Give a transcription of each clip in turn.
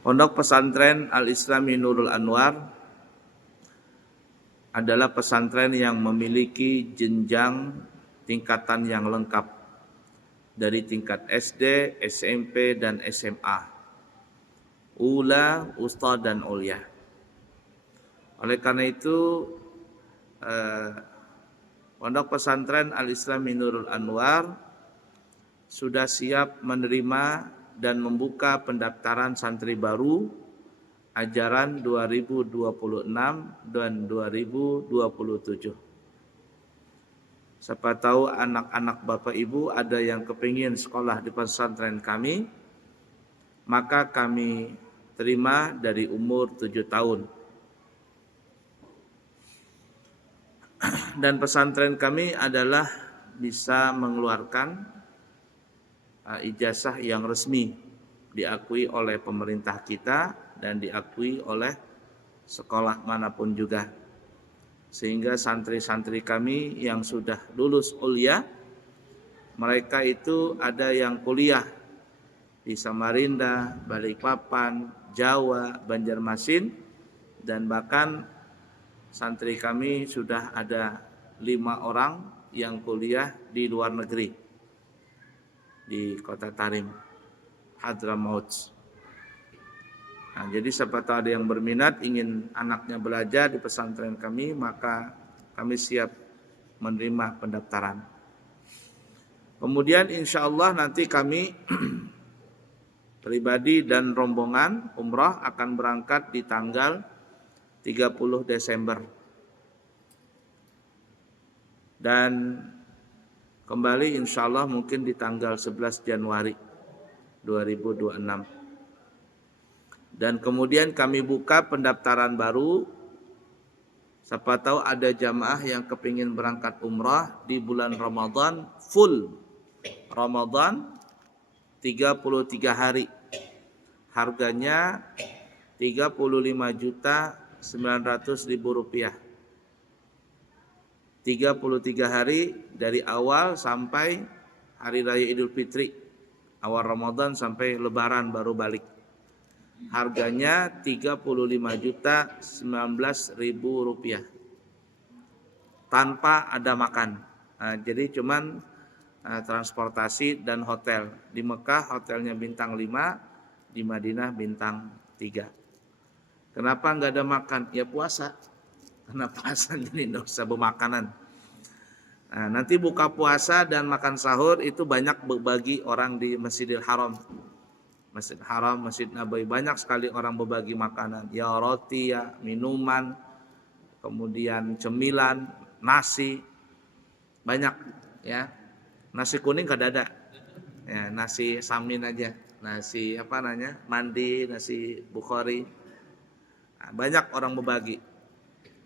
Pondok Pesantren Al-Islami Nurul Anwar adalah pesantren yang memiliki jenjang tingkatan yang lengkap dari tingkat SD, SMP, dan SMA, Ula, Usta, dan Ulia. Oleh karena itu, Pondok Pesantren Al-Islami Nurul Anwar sudah siap menerima dan membuka pendaftaran santri baru ajaran 2026 dan 2027. Siapa tahu anak-anak Bapak Ibu ada yang kepingin sekolah di pesantren kami, maka kami terima dari umur 7 tahun. Dan pesantren kami adalah bisa mengeluarkan ijazah yang resmi, diakui oleh pemerintah kita dan diakui oleh sekolah manapun juga. Sehingga santri-santri kami yang sudah lulus kuliah, mereka itu ada yang kuliah di Samarinda, Balikpapan, Jawa, Banjarmasin, dan bahkan santri kami sudah ada 5 orang yang kuliah di luar negeri, di kota Tarim, Hadramaut. Nah, jadi siapa tahu ada yang berminat ingin anaknya belajar di pesantren kami, maka kami siap menerima pendaftaran. Kemudian insya Allah nanti kami pribadi dan rombongan umrah akan berangkat di tanggal 30 Desember. Dan kembali insya Allah mungkin di tanggal 11 Januari 2026. Dan kemudian kami buka pendaftaran baru. Siapa tahu ada jamaah yang kepingin berangkat umrah di bulan Ramadan, full Ramadan 33 hari. Harganya 35.900.000 rupiah. 33 hari dari awal sampai Hari Raya Idul Fitri. Awal Ramadan sampai Lebaran baru balik. Harganya 35.019.000 rupiah tanpa ada makan. Nah, jadi cuman transportasi dan hotel. Di Mekah hotelnya bintang 5, di Madinah bintang 3. Kenapa nggak ada makan? Ya puasa. Karena puasa jadi nggak usah bermakanan. Nah, nanti buka puasa dan makan sahur itu banyak berbagi orang di Masjidil Haram. Masjid Haram, Masjid Nabawi, banyak sekali orang berbagi makanan, ya roti, ya minuman, kemudian cemilan, nasi, banyak ya. Nasi kuning kada ada, ya, nasi samin aja, nasi mandi, nasi bukhari, nah, banyak orang berbagi.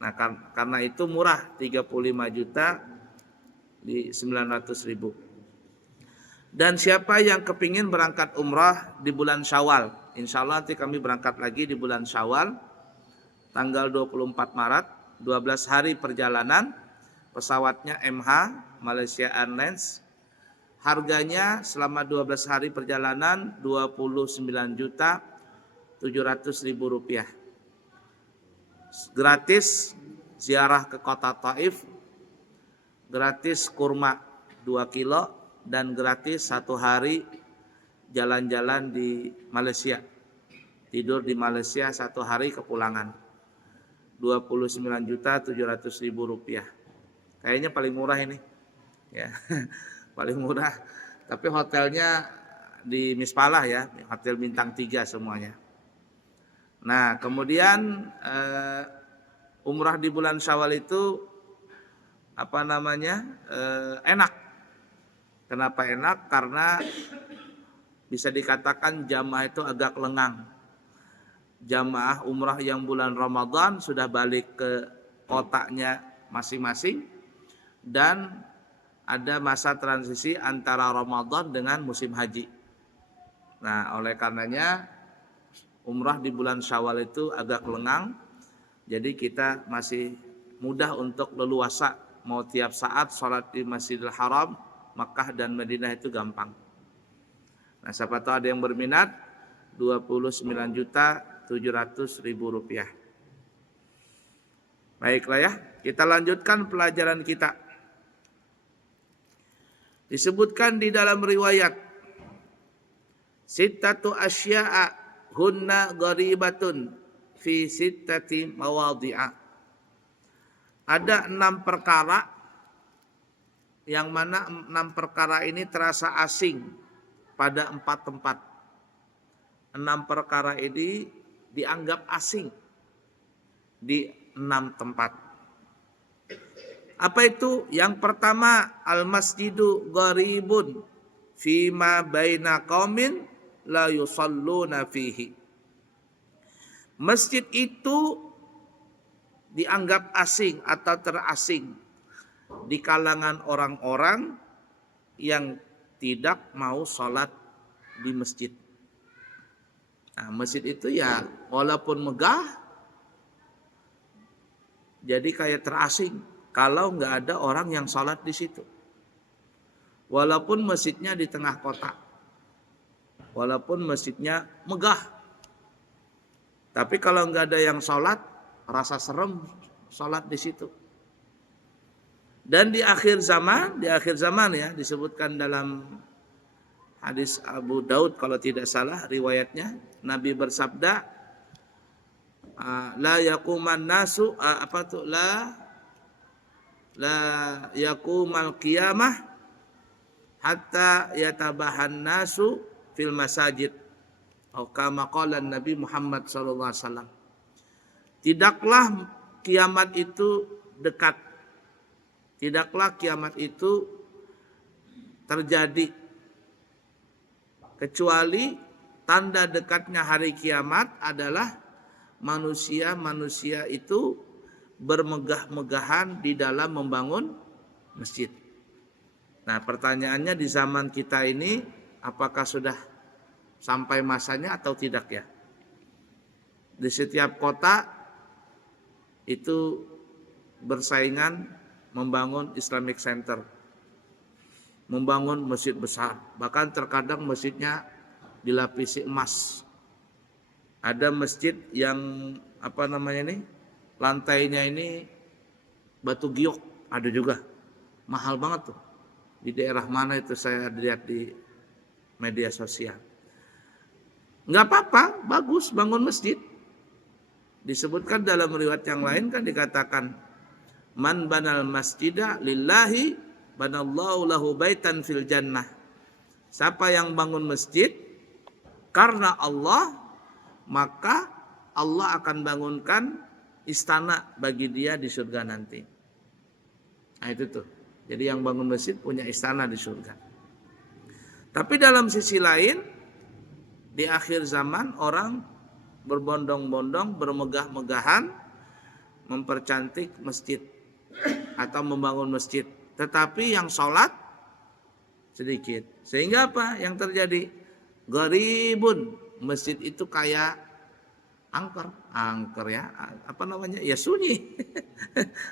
Nah karena itu murah, 35.900.000. Dan siapa yang kepingin berangkat umrah di bulan Syawal, insya Allah nanti kami berangkat lagi di bulan Syawal, tanggal 24 Maret, 12 hari perjalanan, pesawatnya MH, Malaysia Airlines, harganya selama 12 hari perjalanan 29.700.000 rupiah. Gratis ziarah ke kota Taif, gratis kurma 2 kilo, dan gratis 1 hari jalan-jalan di Malaysia. Tidur di Malaysia 1 hari kepulangan. 29.700.000 rupiah. Kayaknya paling murah ini. Ya, paling murah. Tapi hotelnya di Mispalah ya, hotel bintang 3 semuanya. Nah, kemudian umrah di bulan Syawal itu enak. Kenapa enak? Karena bisa dikatakan jamaah itu agak lengang. Jamaah umrah yang bulan Ramadan sudah balik ke kotanya masing-masing dan ada masa transisi antara Ramadan dengan musim haji. Nah, oleh karenanya umrah di bulan Syawal itu agak lengang. Jadi kita masih mudah untuk leluasa, mau tiap saat sholat di Masjidil Haram, Makkah dan Madinah itu gampang. Nah, siapa tahu ada yang berminat, Rp29.700.000. Baiklah ya, kita lanjutkan pelajaran kita. Disebutkan di dalam riwayat, sittatu asya'a hunna gharibatun fi sittati mawadhi'a. Ada 6 perkara yang mana 6 perkara ini terasa asing pada 4 tempat. 6 perkara ini dianggap asing di 6 tempat. Apa itu? Yang pertama, al-masjidu gharibun fima baina qaumin la yusalluna fihi. Masjid itu dianggap asing atau terasing di kalangan orang-orang yang tidak mau sholat di masjid. Nah, masjid itu ya walaupun megah, jadi kayak terasing kalau nggak ada orang yang sholat di situ. Walaupun masjidnya di tengah kota, walaupun masjidnya megah, tapi kalau nggak ada yang sholat, rasa serem sholat di situ. Dan di akhir zaman ya, disebutkan dalam hadis Abu Daud kalau tidak salah riwayatnya, Nabi bersabda, la yaquman nasu la yaqumal qiyamah hatta yatabahan nasu fil masajid. Atau kama qala Nabi Muhammad sallallahu alaihi wasallam. Tidaklah kiamat itu dekat. Tidaklah kiamat itu terjadi kecuali tanda dekatnya hari kiamat adalah manusia itu bermegah-megahan di dalam membangun masjid. Nah, pertanyaannya di zaman kita ini apakah sudah sampai masanya atau tidak ya? Di setiap kota itu bersaingan membangun Islamic Center, membangun masjid besar. Bahkan terkadang masjidnya dilapisi emas. Ada masjid yang lantainya ini batu giok, ada juga. Mahal banget tuh. Di daerah mana itu saya lihat di media sosial. Enggak apa-apa, bagus bangun masjid. Disebutkan dalam riwayat yang lain kan dikatakan, man banal masjidah lillahi banallahu lahu baitan fil jannah. Siapa yang bangun masjid karena Allah, maka Allah akan bangunkan istana bagi dia di surga nanti. Nah itu tuh. Jadi yang bangun masjid punya istana di surga. Tapi dalam sisi lain, di akhir zaman orang berbondong-bondong, bermegah-megahan mempercantik masjid atau membangun masjid. Tetapi yang sholat sedikit. Sehingga apa yang terjadi? Gharibun. Masjid itu kayak angker ya. Ya sunyi.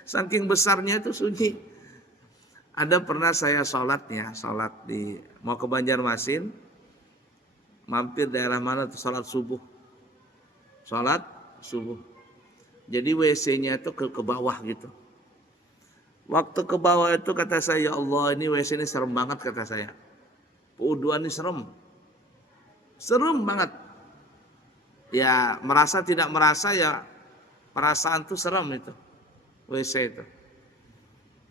Saking besarnya itu sunyi. Ada pernah saya sholat mau ke Banjarmasin, mampir daerah mana tuh sholat subuh. Jadi WC-nya itu ke bawah gitu. Waktu ke bawah itu kata saya, ya Allah ini WC ini serem banget kata saya. Keuduan ini serem banget. Ya merasa tidak merasa ya perasaan tuh serem itu WC itu.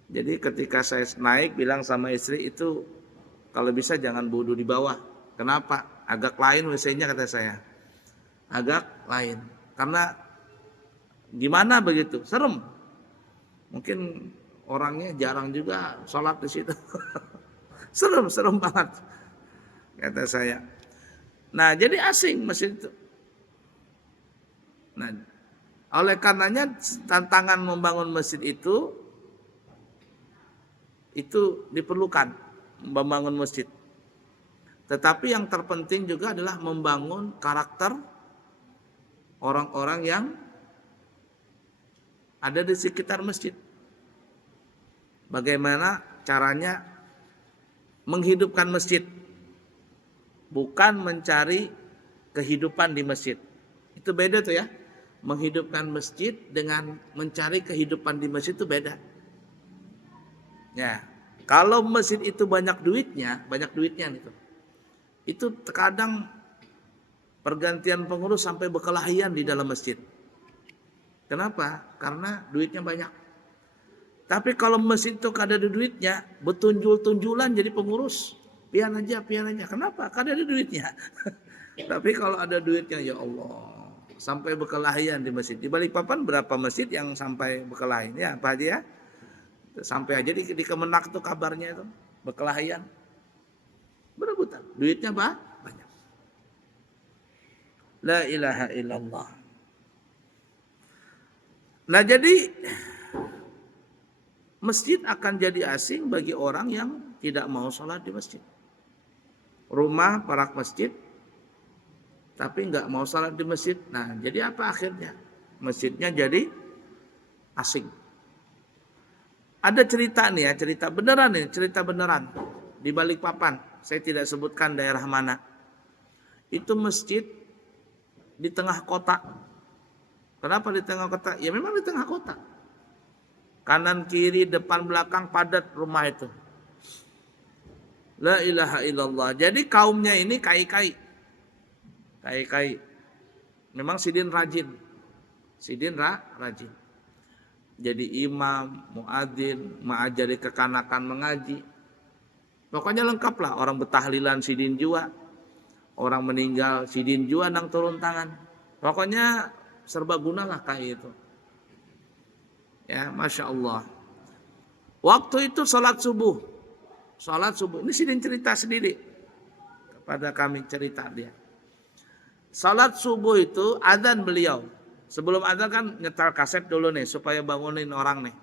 Jadi ketika saya naik bilang sama istri itu kalau bisa jangan wudu di bawah. Kenapa? Agak lain WC-nya kata saya. Agak lain. Karena gimana begitu? Serem. Mungkin orangnya jarang juga sholat di situ. serem banget kata saya. Nah, jadi asing masjid itu. Nah, oleh karenanya tantangan membangun masjid itu diperlukan membangun masjid. Tetapi yang terpenting juga adalah membangun karakter orang-orang yang ada di sekitar masjid. Bagaimana caranya menghidupkan masjid, bukan mencari kehidupan di masjid. Itu beda tuh ya. Menghidupkan masjid dengan mencari kehidupan di masjid itu beda. Ya, kalau masjid itu banyak duitnya nih tuh. Itu terkadang pergantian pengurus sampai berkelahian di dalam masjid. Kenapa? Karena duitnya banyak. Tapi kalau masjid itu kada ada duitnya, betunjul-tunjulan jadi pengurus. Pian aja. Kenapa? Kada ada duitnya. Tapi kalau ada duitnya, ya Allah, sampai berkelahian di masjid. Di Balikpapan berapa masjid yang sampai berkelahi? Ya, apa aja ya? Sampai aja di Kemenak tuh kabarnya itu berkelahian. Berebutan. Duitnya banyak. La ilaha illallah. Nah, jadi masjid akan jadi asing bagi orang yang tidak mau sholat di masjid. Rumah parak masjid, tapi nggak mau sholat di masjid. Nah, jadi apa akhirnya? Masjidnya jadi asing. Ada cerita nih ya, cerita beneran di Balikpapan. Saya tidak sebutkan daerah mana. Itu masjid di tengah kota. Kenapa di tengah kota? Ya memang di tengah kota. Kanan kiri depan belakang padat rumah itu. La ilaha illallah. Jadi kaumnya ini kai-kai. Memang sidin rajin. Rajin. Jadi imam, muadzin, mengajari kekanakan mengaji. Pokoknya lengkap lah. Orang bertahlilan sidin jua. Orang meninggal sidin jua nang turun tangan. Pokoknya serba guna lah kayak itu. Ya, Masya Allah. Waktu itu sholat subuh. Ini sidin cerita sendiri. Kepada kami cerita dia. Sholat subuh itu adzan beliau. Sebelum adzan kan nyetel kaset dulu nih supaya bangunin orang nih.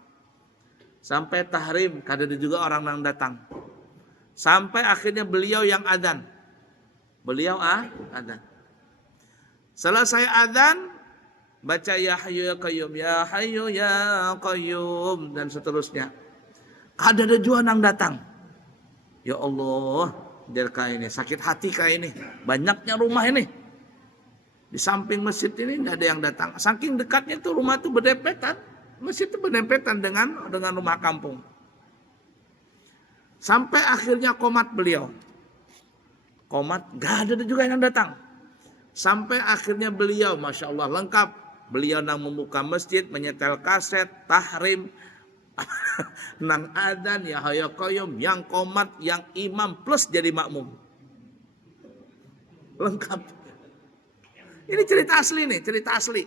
Sampai tahrim, kadang juga orang yang datang. Sampai akhirnya beliau yang adzan. Adzan. Selesai adzan, baca ya hayyu ya qayyum, ya hayyu ya qayyum dan seterusnya. Ada juga yang datang. Ya Allah, dia kayak ini sakit hati kayak ini. Banyaknya rumah ini. Di samping masjid ini tidak ada yang datang. Saking dekatnya itu rumah itu berdempetan. Masjid itu berdempetan dengan rumah kampung. Sampai akhirnya komat beliau. Gak ada juga yang datang. Sampai akhirnya beliau, Masya Allah lengkap. Beliau nang membuka masjid, menyetel kaset, tahrim, nang adzan, ya hayya qayyum, yang komat, yang imam, plus jadi makmum. Lengkap. Ini cerita asli.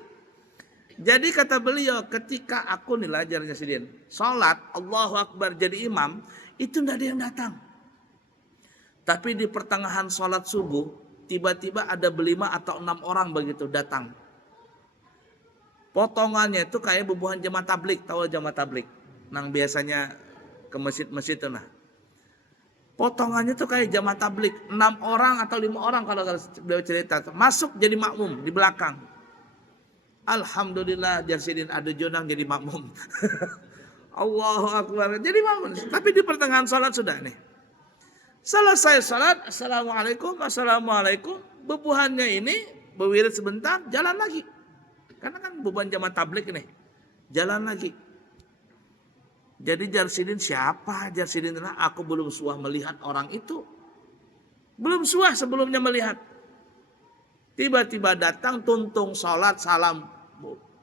Jadi kata beliau, ketika aku nih ajarnya sidin, sholat, Allahu Akbar jadi imam, itu tidak ada yang datang. Tapi di pertengahan sholat subuh, tiba-tiba ada 5 atau 6 orang begitu datang. Potongannya itu kayak bubuhan jamaah tablik, tahu jamaah tablik? Nang biasanya ke masjid-masjid itu nah. Potongannya itu kayak jamaah tablik, 6 orang atau 5 orang kalau beliau cerita. Masuk jadi makmum di belakang. Alhamdulillah Jarsidin ada jonang jadi makmum. Allahu Akbar jadi makmum. Tapi di pertengahan sholat sudah nih. Selesai salat, assalamualaikum. Bebuhannya ini berwirid sebentar, jalan lagi. Karena kan beban jamaah tablik nih, jalan lagi. Jadi Jarsidin siapa? Jarsidin aku belum suah melihat orang itu. Belum suah sebelumnya melihat. Tiba-tiba datang tuntung salat, salam,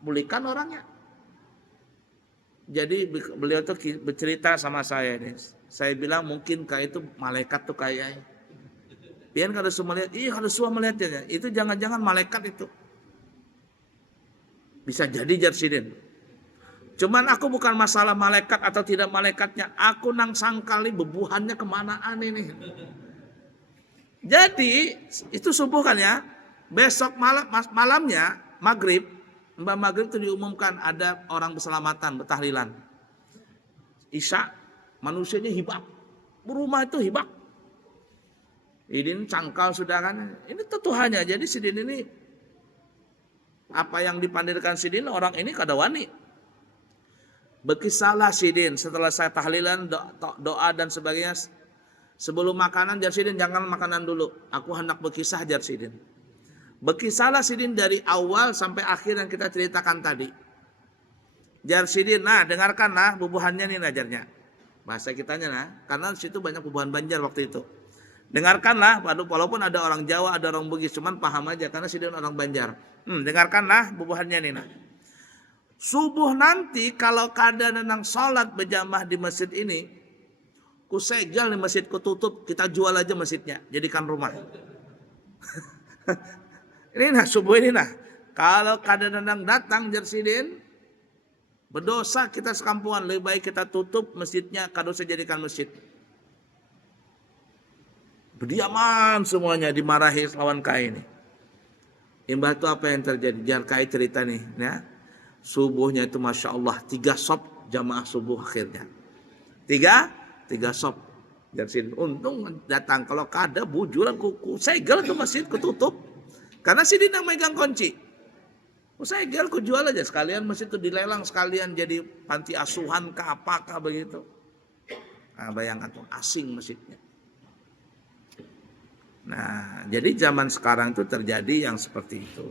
bulikan orangnya. Jadi beliau tuh bercerita sama saya nih. Saya bilang mungkin kayak itu malaikat tuh kayaknya. Biar kalau semua melihat, harus semua melihatnya. Itu jangan-jangan malaikat itu. Bisa jadi Jarsidin. Cuman aku bukan masalah malaikat atau tidak malaikatnya. Aku nang sangkali bebuhannya kemanaan ini. Jadi itu subuh kan ya. Besok malamnya maghrib. Mbak maghrib itu diumumkan ada orang berselamatan, bertahlilan. Isya. Manusianya hibak. Rumah itu hibak. Ini cangkal sudah kan. Ini Tuhannya. Jadi sidin ini. Apa yang dipandirkan sidin. Orang ini kada wani. Berkisahlah sidin. Setelah saya tahlilan. Doa dan sebagainya. Sebelum makanan Jarsidin jangan makanan dulu. Aku hendak berkisah Jarsidin. Berkisahlah sidin dari awal sampai akhir yang kita ceritakan tadi. Jar sidin, nah dengarkanlah bubuhannya nih ajarnya. Bahasa kitanya nah, karena di situ banyak bubuhan Banjar waktu itu. Dengarkanlah, walaupun ada orang Jawa, ada orang Bugis, cuman paham aja karena sidin orang Banjar. Dengarkanlah bubuhannya nih nah. Subuh nanti kalau kada nenang sholat berjamaah di masjid ini, ku segel nih masjid, ku tutup, kita jual aja masjidnya, jadikan rumah. Ini nah subuh ini nah. Kalau kada nenang datang jersidin, berdosa kita sekampungan, lebih baik kita tutup masjidnya, kada usah jadikan masjid. Berdiaman semuanya, dimarahi lawan kai ini. Imbah itu apa yang terjadi? Jar kai cerita nih, ya. Subuhnya itu masya Allah 3 sop jamaah subuh akhirnya. 3 sop. Jersidin untung datang, kalau kada bujuran ku segel ke masjid, ku tutup. Karena sidin yang megang kunci. Segel ku jual aja sekalian, masjid itu dilelang sekalian jadi panti asuhan ke apakah begitu. Nah, bayangkan tuh asing masjidnya. Nah, jadi zaman sekarang itu terjadi yang seperti itu.